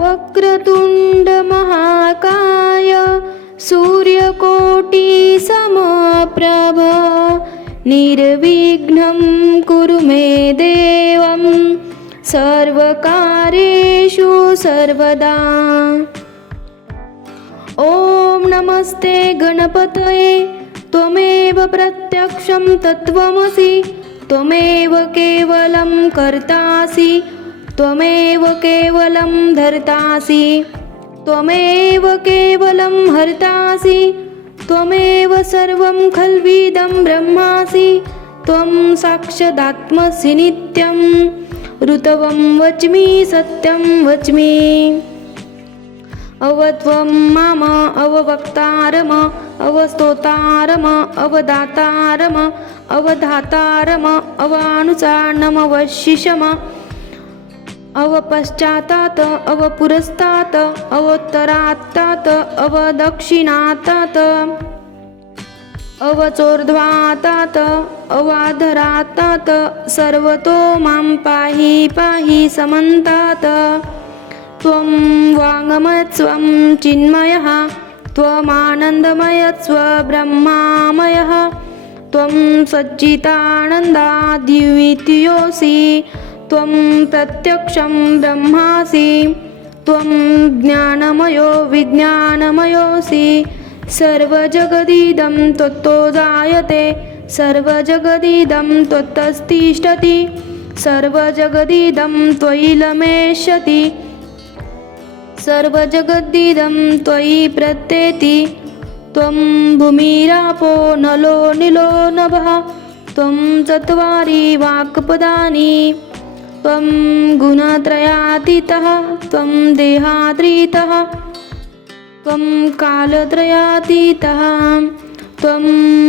वक्रतुण्ड महाकाय सूर्यकोटि समप्रभ निर्विघ्नं कुरु मे देवं सर्वकारेषु सर्वदा। ॐ नमस्ते गणपतये त्वमेव प्रत्यक्षं तत्त्वमसि त्वमेव केवलं कर्तासि त्वमेव केवलं धर्तासि। त्वमेव केवलं हर्तासि। त्वमेव सर्वं खल्विदं ब्रह्मासि। त्वं साक्षदात्मसि नित्यं। ऋतवं वच्मि सत्यं वच्मि। अवत्वं माम अववक्तारम अवस्तोतारम अवदातारम अवधातारम अवानुचानमवशिषम अवपश्चातात अवपुरस्तात अवोत्तरात्तात अवदक्षिणातात अवचोर्ध्वातात् अवाधरातात सर्वतो मां पाहि पाहि समन्तात्। त्वं वाङ्मयत्स्वं चिन्मयः त्वमानन्दमयत्स्वब्रह्मामयः त्वं सच्चितानन्दाद्वितीयोऽसि त्वं प्रत्यक्षं ब्रह्मासि त्वं ज्ञानमयो विज्ञानमयोऽसि। सर्वजगदिदं त्वत्तो जायते सर्वजगदिदं त्वत्तस्तिष्ठति सर्वजगदिदं त्वयि लमेष्यति सर्वजगद्दिदं त्वयि प्रत्येति त्वं भूमिरापो नलो निलो नभः त्वं चत्वारि वाक्पदानि। त्वं गुणत्रयातीतः त्वं देहात्रितः त्वं कालत्रयातीतः त्वं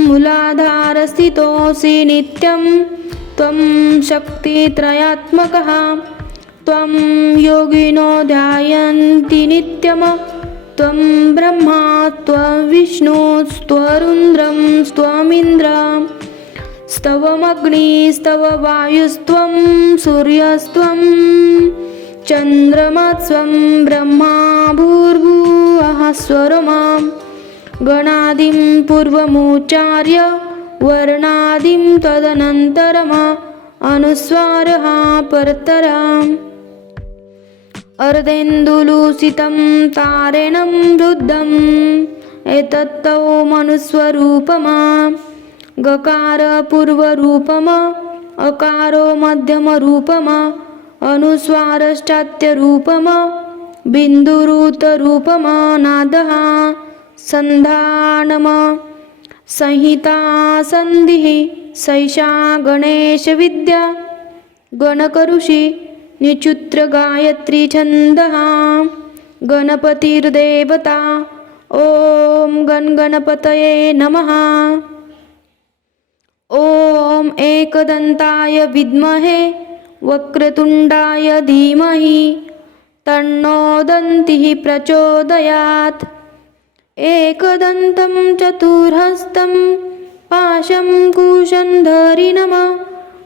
मूलाधारस्थितोऽसि नित्यं त्वं शक्तित्रयात्मकः त्वं योगिनो ध्यायन्ति नित्यं त्वं ब्रह्मा त्वं विष्णुस्त्वरुन्द्रं स्त्वमिन्द्र स्तवमग्निस्तव वायुस्त्वं सूर्यस्त्वं चन्द्रमस्त्वं ब्रह्मा भूर्भुवः स्वरमां गणादिं पूर्वमुच्चार्य वर्णादिं तदनन्तरमा अनुस्वारः परतराम्। अर्धेन्दुलूसितं तारेणं वृद्धम् एतत्तौ मनुस्वरूपमा गकार पूर्वरूपम अकारो मध्यमरूपम अनुस्वारश्चात्यरूपम बिन्दुरूतरूपम नादः सन्धानम संहिता सन्धिः सैषा गणेशविद्या गणकऋषि निचुत्र गायत्री छन्दः गणपतिर्देवता ॐ गणगणपतये नमः। ॐ एकदन्ताय विद्महे वक्रतुण्डाय धीमहि तन्नो दन्तिः प्रचोदयात्। एकदन्तं चतुर्हस्तं पाशं कुशन्धरि नमः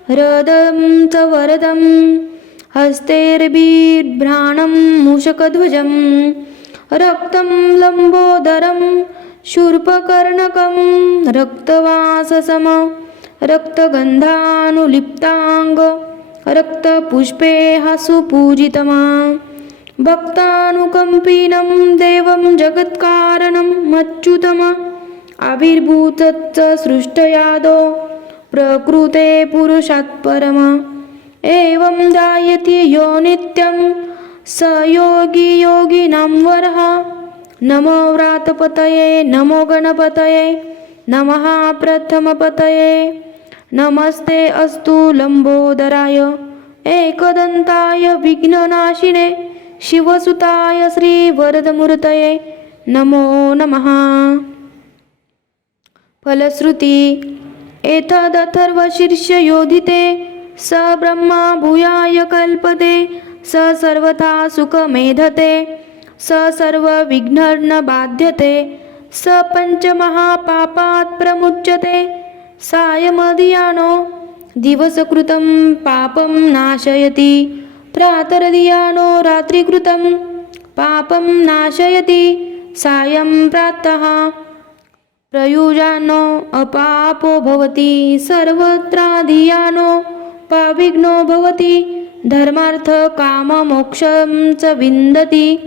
ह्रदं च वरदं हस्तैर्बिभ्राणं मूषकध्वजं रक्तं लम्बोदरं शूर्पकर्णकं रक्तवाससम। रक्तगन्धानुलिप्ताङ्ग रक्तपुष्पे हसुपूजितमा भक्तानुकम्पिनं देवं जगत्कारणं मच्युतम। आविर्भूतच्च सृष्टयादो प्रकृते पुरुषात्परम। एवं जायति यो नित्यं स योगी योगिनां वरः। नमो व्रातपतये नमो गणपतये नमः प्रथमपतये। नमस्ते अस्तु लम्बोदराय एकदन्ताय विघ्ननाशिने शिवसुताय श्रीवरदमूर्तये नमो नमः। फलश्रुती एतदथर्वशीर्षयोधिते स ब्रह्मा भूयाय कल्पते स सर्वथा सुखमेधते स सर्वविघ्नर्न बाध्यते स पञ्चमहापापात् प्रमुच्यते सायमधियानो दिवसकृतं पापं नाशयति। प्रातरधियानो रात्रिकृतं पापं नाशयति। सायं प्रातः। प्रयुजानो अपापो भवति। सर्वत्राधियानो पाविघ्नो भवति। धर्मार्थकाममोक्षं च विन्दति।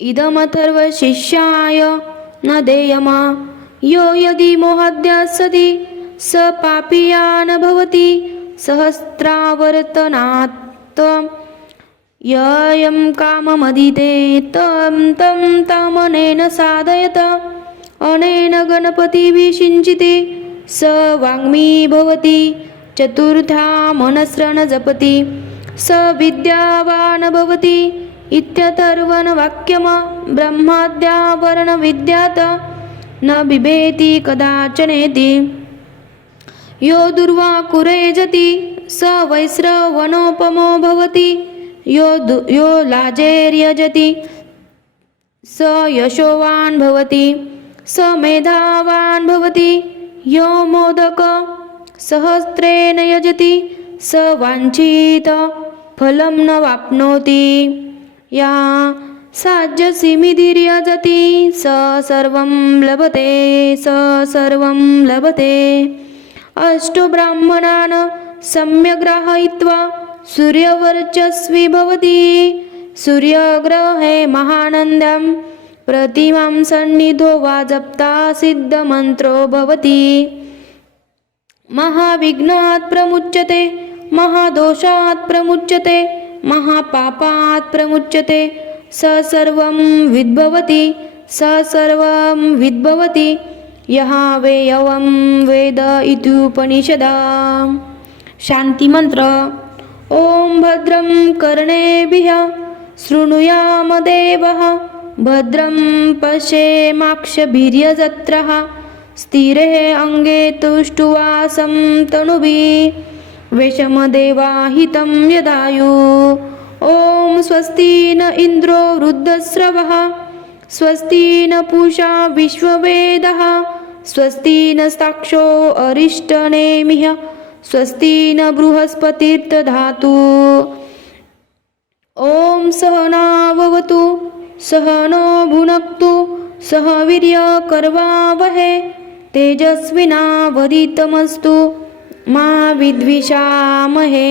इदमथर्वशिष्याय न देयमा। यो यदि मोहाद्यासति स पापीयान् भवति सहस्रावर्तनात् ययं काममदिते तं तं तमनेन साधयत। अनेन गणपतिभिषिञ्चिते स वाङ्मी भवति। चतुर्था मनस्रन जपति। स विद्यावान् भवति। इत्यथर्वणवाक्यम ब्रह्माद्यावरणविद्यात। न बिभेति कदाचनेति। यो दुर्वाकुरेजति स वैश्रवणोपमो भवति। यो दु यो लाजेर्यजति स यशोवान् भवति। स मेधावान् भवति। यो मोदक सहस्रेण यजति। स वाञ्छित फलं न वाप्नोति। या साज्यसिमिधिर्यजति स सर्वं लभते स सर्वं लभते। अष्टो ब्राह्मणान् सम्यग्राहयित्वा सूर्यवर्चस्वी भवति। सूर्यग्रहे महानन्दं प्रतिमां सन्निधो वा जप्ता सिद्धमन्त्रो भवति। महाविघ्नात् प्रमुच्यते महादोषात् प्रमुच्यते महापापात् प्रमुच्यते स सर्वं विद्भवति स सर्वं विद्भवति यः वेयवं वेद इत्युपनिषदा। शान्तिमन्त्र। ॐ भद्रं कर्णेभिः शृणुयामदेवः भद्रं पश्येमाक्षभिर्यजत्रः स्थिरे अङ्गे तुष्टुवासं तनुभिः विषमदेवाहितं यदायु। ॐ स्वस्ति न इन्द्रो वृद्धस्रवः स्वस्ति न पूषा विश्ववेदः स्वस्ति न साक्षो अरिष्टनेमिः स्वस्ति न बृहस्पतिर्दधातु ॐ सहनाववतु सहनो भुनक्तु सह वीर्यकर्वावहे तेजस्विनावदितमस्तु मा विद्विषामहे।